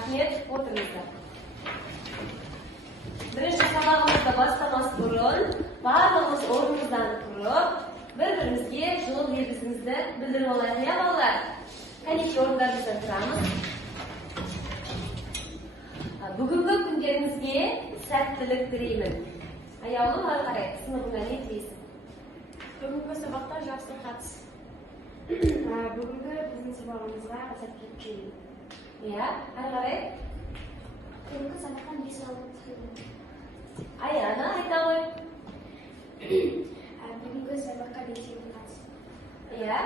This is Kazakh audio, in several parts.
Рахмет, отырыңыздар. Бірінші сабағымызды бастамас бұрын, барлығымыз орнымыздан тұрып, бір-бірімізге жылы лебізімізді білдіріп алайық, иә балалар? Кәнекей орындарымыздан тұрамыз. Бүгінгі күндеріңізге сәттілік тілеймін. Аяулым, ары қарай сыныбыңа не тілейсің? Бүгінгі сабақта жақсы қатыс. Бүгінгі біздің сабағымызға сәттілік тілеймін. Иә, ары қарай? Бүгінгі сабақтан 5 алып тілеймін. Аяна, айта ғой. Бүгінгі сабаққа белсенді қатыс. Иә.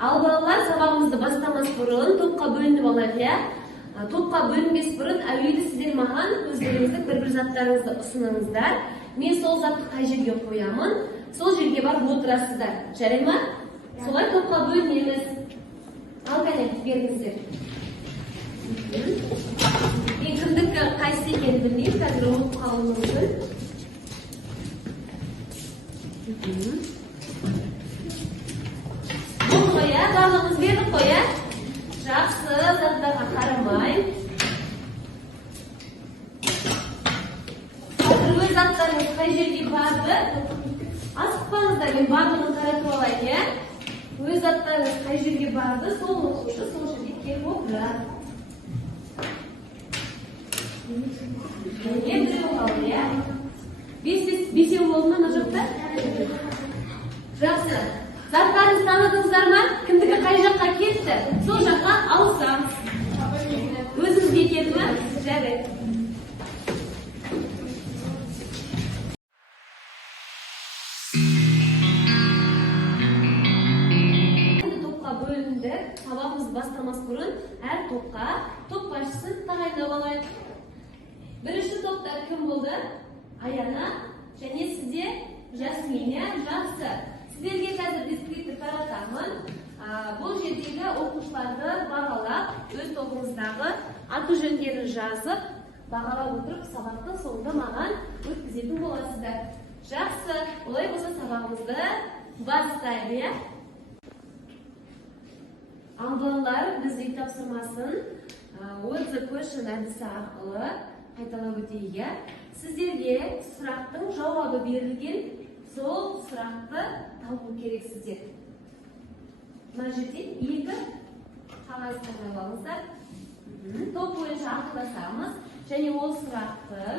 Ал балалар, сабағымызды бастамас бұрын топқа бөлініп алайық, иә? Топқа бөлінбес бұрын әуелі сіздер маған өздеріңіздің бір-бір заттарыңызды ұсыныңыздар. Мен сол затты қай жерге қоямын, сол жерге барып отырасыздар. Жарай ма? Солай топқа бөлінеміз. Ал кәне, беріңіздер. Мен кімдікі қайсы екенін білмеймін, қазір ұмытып қалуым мүмкін. Бұл қоя, барлығымыз бердік қоя. Жақсы, заттарға қарамай. Қазір өз заттарыңыз қай жерге барды? Асықпаңыздар, мен барлығын қаратып алайын, иә? Өз заттарыңыз қай жерге барды, сол оқушы сол жерге келіп отырады. Мен біреу қалды, иә? Бесеу болды ма, мына жақта? Жақсы. Заттарыңызды таныдыңыздар ма? Кімдікі қай жаққа кетті? Сол жаққа ауысамыз. Өзіңізге келді ме? Жарайды. Топқа бөлінді. Сабағымызды бастамас бұрын әр топқа топ басшысын тағайындап алайық. Бірінші топта кім болды? Аяна және сізде Жасмина. Жақсы. Сіздерге қазір дискретті таратамын. Бұл жердегі оқушыларды бағалап, өз тобыңыздағы аты жөндерін жазып, бағалап отырып, сабақтың соңында маған өткізетін боласыздар. Жақсы, олай болса сабағымызды бастайық. Ал балалар, біз үй тапсырмасын отзыв question әдісі арқылы қайталап өтейік. Сіздерге сұрақтың жауабы берілген, сол сұрақты табу керексіздер. Мына жерде 2 қағаз қалдырып алыңыздар. Топ бойынша ақылдасамыз және ол сұрақтың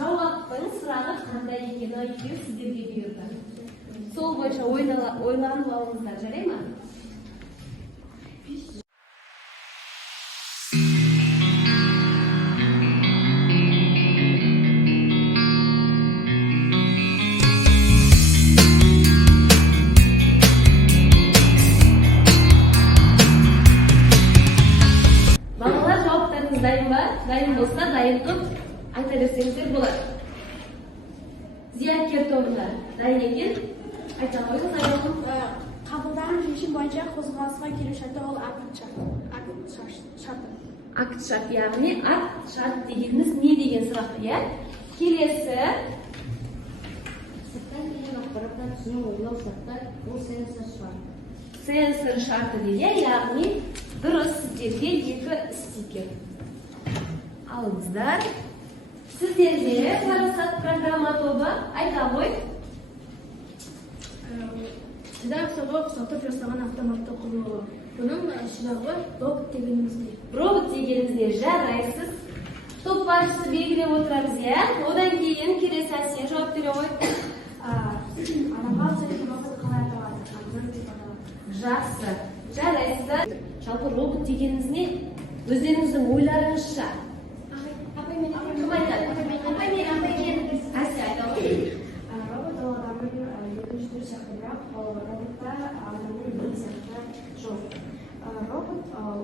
жауаптың сұрағы қандай екені екеуі сіздерге бұйырды. Сол бойынша ойланып алыңыздар, жарай ма? Дайын болса, дайын тұт, айта берсеңіздер болады. Зияткер тобында дайын екен, айта қойыңыз, аяғым. Қабылданған шешім бойынша қозғалысқа келу шарты ол акт шарты. Акт шарт, яғни акт шарт дегеніміз не деген сұрақ, иә? Келесі. Сырттан келген ақпараттан түсіне ойлау шарттар, ол сенсор шарты. Сенсор шарты дейді, яғни дұрыс сіздерге 2 стикер. Алыңыздар. Сіздерде парасат программа тобы айта ғой. Редакцияға ұқсатып жасаған автоматты құрылғы. Бұның шырағы робот дегенімізде. Робот дегенімізде жарайсыз. Топ басшысы белгілеп отырамыз, иә? Одан кейін келесі сен жауап бере ғой. Аналогия жұмысы қалай аталады? Жақсы. Жарайсыздар. Жалпы робот дегеніміз не? Өздеріңіздің ойларыңызша. Кім айтады? Әсия айта ғой. Робот ол адамның екінші түрі сияқты, бірақ роботта адамның екі сияқты жоқ. Робот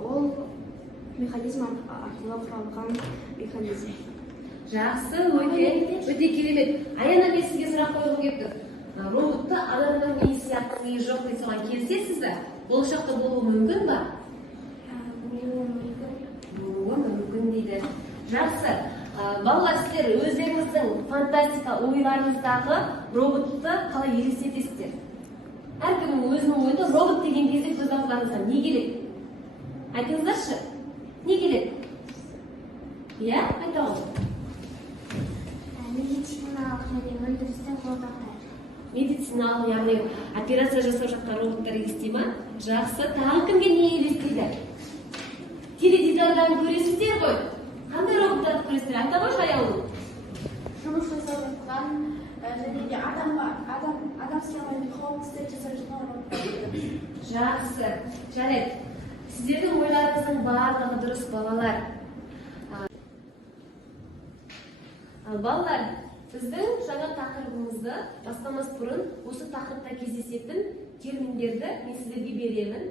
ол механизм арқылы құралған механизм. Жақсы, өте керемет. Аяна, мен сізге сұрақ қойғым келіп тұр. Роботты адамның миы сияқты миы жоқ деп соған келісесіз бе? Болашақта болуы мүмкін ба? Болуы мүмкін дейді. Жақсы. Балалар, сіздер өздеріңіздің фантазия фантастика ойларыңыздағы роботты қалай елестетесіздер? Әркімнің өзінің ойында робот деген кезде көз алдыңызға не келеді? Айтыңыздаршы, не келеді? Иә, айта ғой. Медициналық және өндірістік роботтар. Медициналық, яғни операция жасап жатқан роботтар елестей ма? Жақсы, тағы кімге не елестейді? Теледидардан көресіздер ғой. Қандай роботтарды көресіздер? Айта ғой жаяулы. Жұмыс жасап жатқан және де адам сыйламайтын қауіпсіздік жасап жатқан роботтар. Жақсы, жарайды. Сіздердің ойларыңыздың барлығы дұрыс, балалар. Балалар, біздің жаңа тақырыбымызды бастамас бұрын осы тақырыпта кездесетін терминдерді мен сіздерге беремін.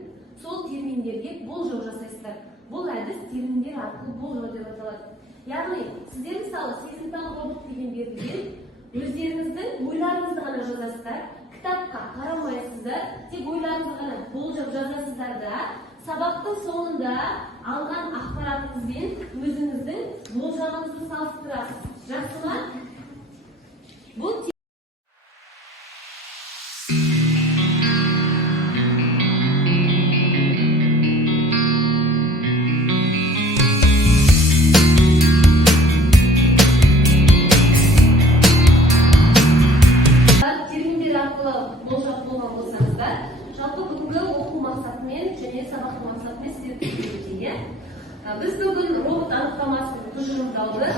Сол терминдерге болжау жасайсыздар. Бұл әдіс терминдер арқылы болжау деп аталады. Яғни, сіздер мысалы сезімтал робот деген берілген, өздеріңіздің ойларыңызды ғана жазасыздар, кітапқа қарамайсыздар, тек ойларыңызды ғана болжап жазасыздар да, сабақтың соңында алған ақпаратыңызбен өзіңіздің болжамыңызды салыстырасыз. Жақсы ма? Бұл терминдер арқылы болжап болған болсаңыздар, жалпы бүгінгі оқу мақсатымен және сабақтың мақсатымен сіздерге біз бүгін робот анықтамасын тұжырымдауды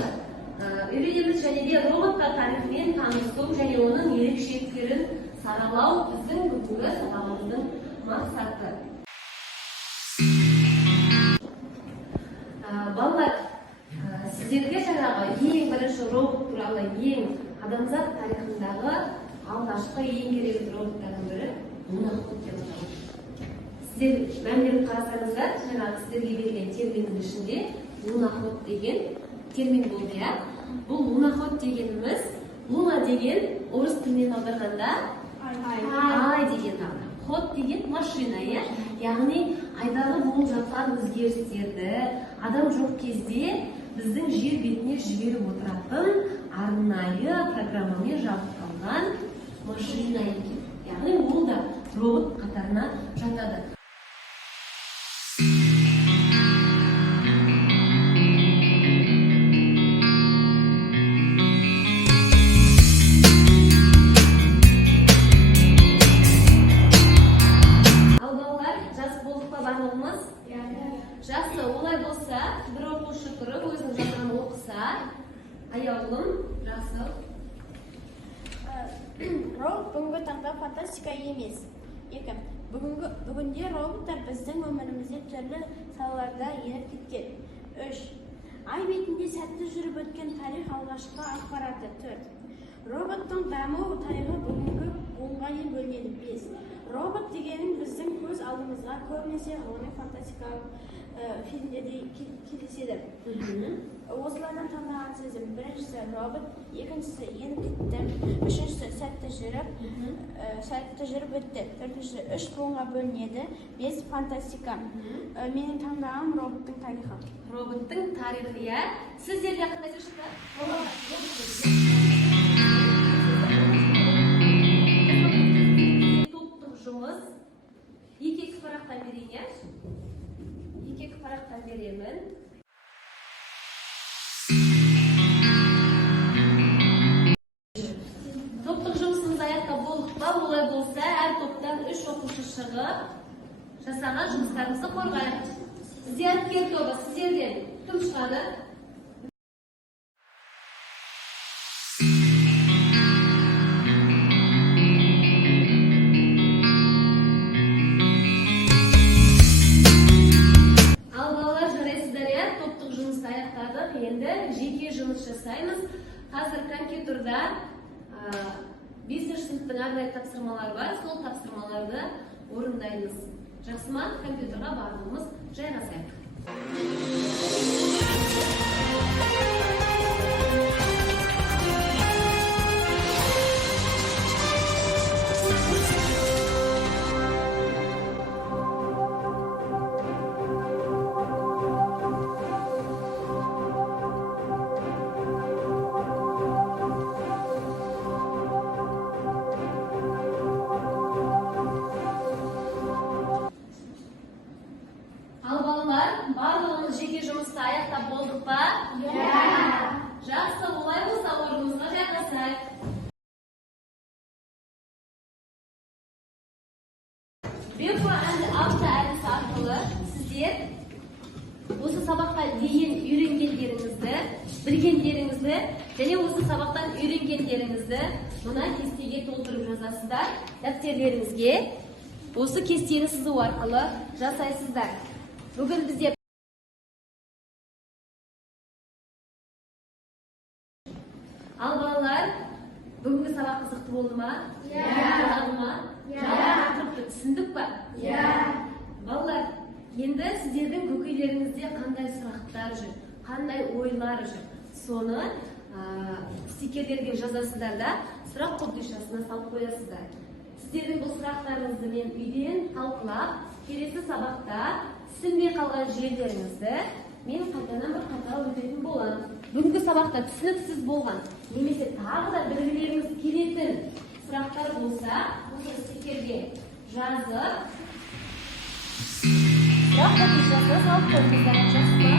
үйренеміз және де роботтар тарихымен танысу және оның ерекшеліктерін саралау біздің бүгінгі сабағымыздың мақсаты. Балалар, сіздерге жаңағы ең бірінші робот туралы ең адамзат тарихындағы алғашқы ең керекті роботтардың бірі луноход деп аталады. Сіздер мән беріп қарасаңыздар, жаңағы сіздерге берген терминнің ішінде луноход деген термин болды, иә? Бұл луноход дегеніміз, луна деген орыс тілінен аударғанда ай деген мағына. Ход деген машина, иә? Яғни айдағы болып жатқан өзгерістерді адам жоқ кезде біздің жер бетіне жіберіп отыратын арнайы программамен жабдықталған машина екен. Яғни ол да робот қатарына жатады. Жақсы, олай болса, бір оқушы тұрып, өзінің жазғанын оқыса, аяулым, жақсы. Робот бүгінгі таңда фантастика емес. Бүгінде роботтар біздің өмірімізде түрлі салаларда еніп кеткен. 3. Ай бетінде сәтті жүріп өткен тарих алғашқы ақпараты. 4. Роботтың даму тарихы бүгінгі буынға бөлінеді. 5. Робот дегенің біздің көз алдымызға көбінесе ғылыми фантастикалық фильмдерде кездеседі. Осылардан таңдаған сөзім: біріншісі робот, екіншісі еніп кетті, үшіншісі сәтті жүріп өтті, төртіншісі 3 буынға бөлінеді, 5 фантастика. Менің таңдағаным роботтың тарихы. Роботтың тарихы, иә? Сіздерге қандай шықты? Топтық жұмыс. Екі парақтан берейін, иә? Екі парақтан беремін. Топтық жұмысымыз аяқтап болдық па? Олай болса, әр топтан 3 оқушы шығып, жасаған жұмыстарымызды қорғайық. Зияткер тобы, сіздерден кім шығады? Енді жеке жұмыс жасаймыз. Қазір компьютерда 5-ші сыныптың арнайы тапсырмалары бар. Сол тапсырмаларды орындаймыз. Жақсы ма? Компьютерға барлығымыз жайғасайық. сабаққа дейін үйренгендеріңізді, білгендеріңізді және осы сабақтан үйренгендеріңізді мына кестеге толтырып жазасыздар. Дәптерлеріңізге осы кестені сызу арқылы жасайсыздар. Бүгін бізде ал балалар, бүгінгі сабақ қызықты болды ма? Тақырыпты түсіндік па? Балалар, енді сіздердің көкейлеріңізде қандай сұрақтар жүр, қандай ойлар жүр, соны стикерлерге жазасыздар да сұрақ қобдишасына салып қоясыздар. Сіздердің бұл сұрақтарыңызды мен үйден талқылап, келесі сабақта түсінбей қалған жерлеріңізді мен қайтадан бір қатал өтетін боламын. Бүгінгі сабақта түсініксіз болған, немесе тағы да білгілеріңіз келетін сұрақтар болса, осы стикерге жазып, сұрақ қобдишасына салып қойыңыздар. Жақсы ма?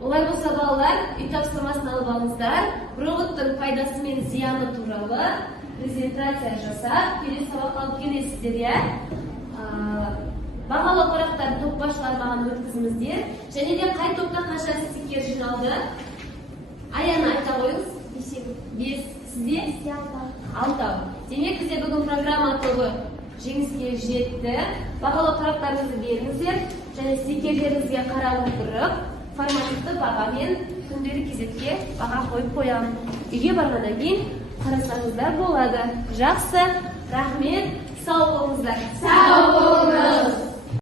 Олай болса балалар, үй тапсырмасын алып алыңыздар. Роботтың пайдасы мен зияны туралы презентация жасап, келесі сабаққа алып келесіздер, иә? Бағалы ақпараттарды топ басшылармаған өткізіңіздер. Және де қай топта қанша стикер жиналды? Аяна айта қойыңыз. 5. Сізде? 6. Демек бізде бүгін программа тобы жеңіске жетті. Бағалы ақпараттарыңызды беріңіздер және стикерлеріңізге қарап отырып, формативті бағамен күндері кезекке баға қойып қоямын. Үйге барғаннан кейін қарасаңыздар болады. Жақсы, рахмет, сау болыңыздар. Сау болыңыз.